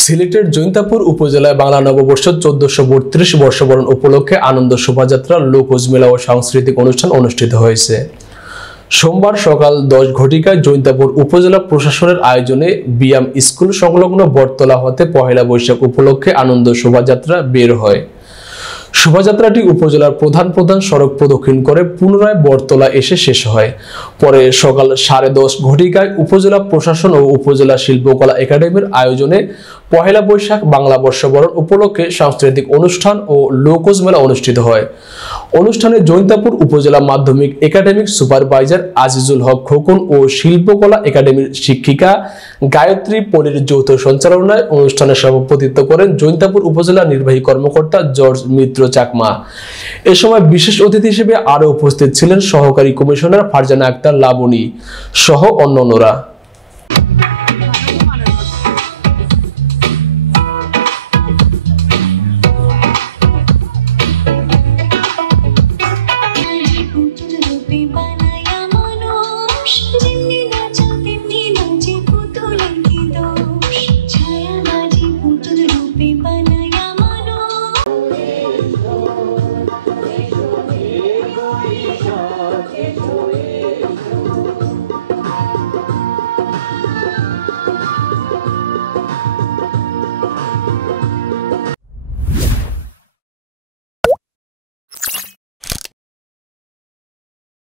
সিলেটের জৈন্তাপুর উপজেলায় বাংলা নববর্ষ 1432 বর্ষবরণ উপলক্ষে আনন্দ শোভাযাত্রা, লোকজ মেলা ও সাংস্কৃতিক অনুষ্ঠান অনুষ্ঠিত হয়েছে। সোমবার সকাল 10 ঘটিকায় জৈন্তাপুর উপজেলা প্রশাসনের আয়োজনে বিয়াম স্কুল সংলগ্ন বটতলা হতে পহেলা বৈশাখ উপলক্ষে আনন্দ শোভাযাত্রা বের হয়। শোভাযাত্রাটি উপজেলার প্রধান প্রধান সড়ক প্রদক্ষিণ করে পুনরায় বটতলা এসে শেষ হয়। পরে সকাল 10:30 ঘটিকায় উপজেলা প্রশাসন ও উপজেলা শিল্পকলা একাডেমির আয়োজনে পহেলা বৈশাখ বাংলা বর্ষবরণ উপলক্ষে সাংস্কৃতিক অনুষ্ঠান ও লোকজ মেলা অনুষ্ঠিত হয়। অনুষ্ঠানে জৈন্তাপুর উপজেলা মাধ্যমিক একাডেমিক সুপারভাইজার আজিজুল হক খোকন ও শিল্পকলা একাডেমির শিক্ষিকা গায়ত্রী পলির যৌথ সঞ্চালনায় অনুষ্ঠানে সভাপতিত্ব করেন জৈন্তাপুর উপজেলা নির্বাহী কর্মকর্তা জর্জ মিত্র চাকমা। এ সময় বিশেষ অতিথি হিসেবে আরো উপস্থিত ছিলেন সহকারী কমিশনার ফারজানা আক্তার লাবণী সহ অন্যান্যরা।